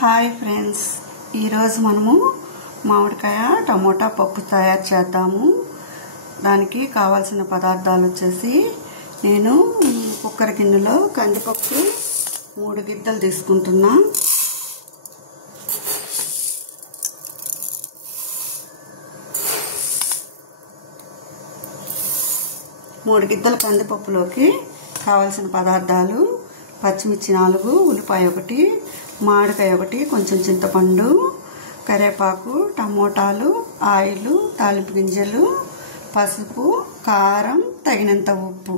Hi friends, ఈరోజు మనము మామిడికాయ టమోటా పప్పు తయారు చేద్దాము. దానికి కావాల్సిన పదార్థాలు వచ్చేసి నేను కుక్కర్ గిన్నెలో కందిపప్పు 3 గిద్దలు తీసుకుంటున్నా. మూడు గిద్దల కందిపప్పులోకి కావాల్సిన పదార్థాలు: పచ్చిమిర్చి 4, ఉల్లిపాయ 1, మామిడికాయ 1, కొంచెం చింతపండు, కరివేపాకు, టమోటాలు, ఆయిల్, తాలింపు గింజలు, పసుపు, కారం, తగినంత ఉప్పు.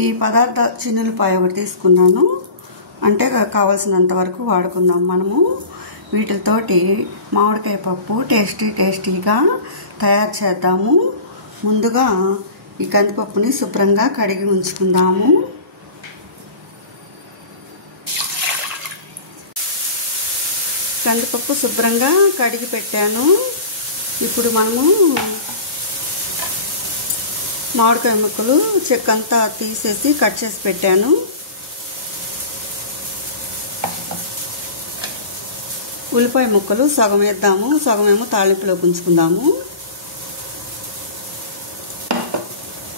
ఈ పదార్థ చిన్నులపాయ 1 తీసుకున్నాను, అంటే కావాల్సినంత వరకు వాడుకుందాం. మనము వీటితోటి మామిడికాయ పప్పు టేస్టీగా తయారు చేద్దాము. ముందుగా ఈ కందిపప్పుని శుభ్రంగా కడిగి ఉంచుకుందాము. కందిపప్పు శుభ్రంగా కడిగి పెట్టాను. ఇప్పుడు మనము మామిడికాయ ముక్కలు చెక్కంతా తీసేసి కట్ చేసి పెట్టాను. ఉల్లిపాయ ముక్కలు సగం వేద్దాము, సగమేమో తాలింపులో ఉంచుకుందాము.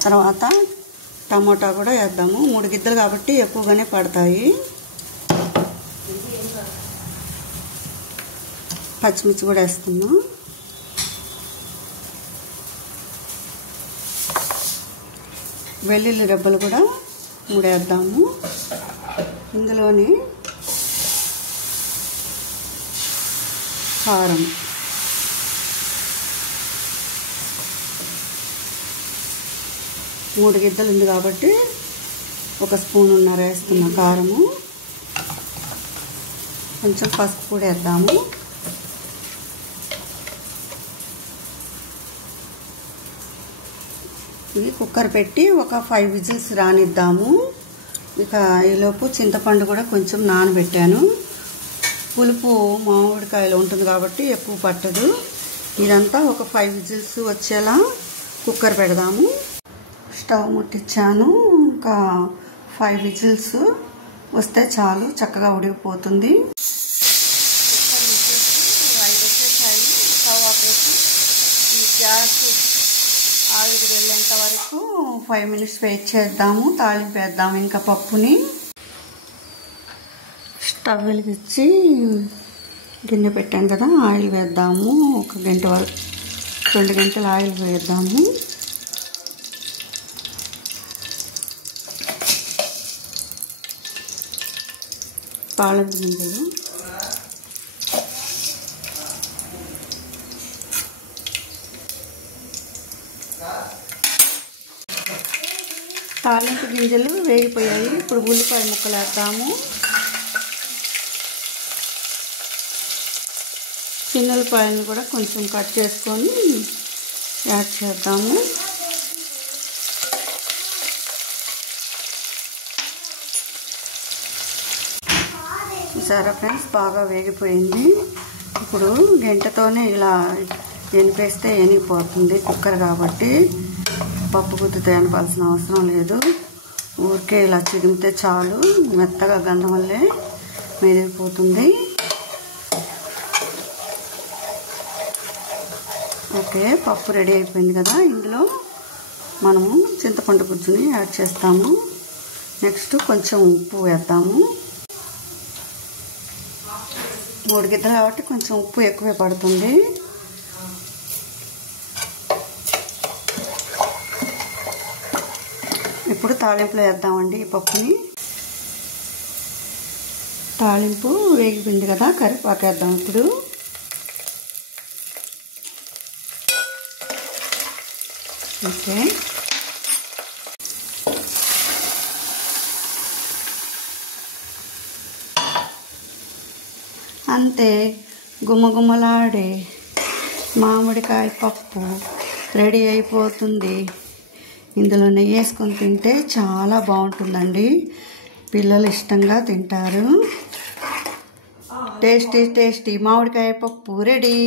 తర్వాత టమోటా కూడా వేద్దాము. 3 గిద్దలు కాబట్టి ఎక్కువగానే పడతాయి. పచ్చిమిర్చి కూడా వేస్తున్నా. వెల్లుల్లి రెబ్బలు కూడా 3 వేద్దాము. ఇందులోని కారం, మూడు గిద్దలు ఉంది కాబట్టి 1 స్పూన్ వేస్తున్నా కారము. కొంచెం పసుపు కూడా వేద్దాము. ఇది కుక్కర్ పెట్టి ఒక 5 విజిల్స్ రానిద్దాము. ఇక ఈలోపు చింతపండు కూడా కొంచెం నానబెట్టాను. పులుపు మామిడికాయలో ఉంటుంది కాబట్టి ఎక్కువ పట్టదు. ఇదంతా ఒక 5 విజిల్స్ వచ్చేలా కుక్కర్ పెడదాము. స్టవ్ ముట్టించాను. ఇంకా 5 విజిల్స్ వస్తే చాలు, చక్కగా ఉడికిపోతుంది. స్టవ్ ఆపేసి ఈ గ్యాస్ ఆవిరి వెళ్ళేంత వరకు 5 మినిట్స్ వెయిట్ చేద్దాము. తాలింపు వేద్దాము ఇంకా పప్పుని. స్టవ్ వెలిగించి గిన్నె పెట్టాను కదా, ఆయిల్ వేద్దాము. 1 గంట వరకు 2 గంటల ఆయిల్ వేద్దాము. తాలింపు గింజలు, తాలింపు గింజలు వేగిపోయాయి. ఇప్పుడు ఉల్లిపాయ ముక్కలు వేద్దాము. చిన్నులపాయలను కూడా కొంచెం కట్ చేసుకొని యాడ్ చేద్దాము. చూసారా ఫ్రెండ్స్, బాగా వేగిపోయింది. ఇప్పుడు గంటతోనే ఇలా ఎనిపేస్తే ఎనిగిపోతుంది. కుక్కర్ కాబట్టి పప్పు గుత్తితో ఎనపాల్సిన అవసరం లేదు. ఊరికే ఇలా చిదిమితే చాలు, మెత్తగా గంధం వల్లే మెరిగిపోతుంది. ఓకే, పప్పు రెడీ అయిపోయింది కదా. ఇందులో మనము చింతపండు గుజ్జుని యాడ్ చేస్తాము. నెక్స్ట్ కొంచెం ఉప్పు వేద్దాము. 3 గిద్దలు కాబట్టి కొంచెం ఉప్పు ఎక్కువే పడుతుంది. ఇప్పుడు తాలింపులో వేద్దామండి ఈ పప్పుని. తాలింపు వేగిపోయింది కదా, కరివేపాకు వేద్దాం ఇప్పుడు. ఓకే, అంతే, గుమ్మగుమ్మలాడే మామిడికాయ పప్పు రెడీ అయిపోతుంది. ఇందులో నెయ్యి వేసుకొని తింటే చాలా బాగుంటుందండి. పిల్లలు ఇష్టంగా తింటారు. టేస్టీ మామిడికాయ పప్పు రెడీ.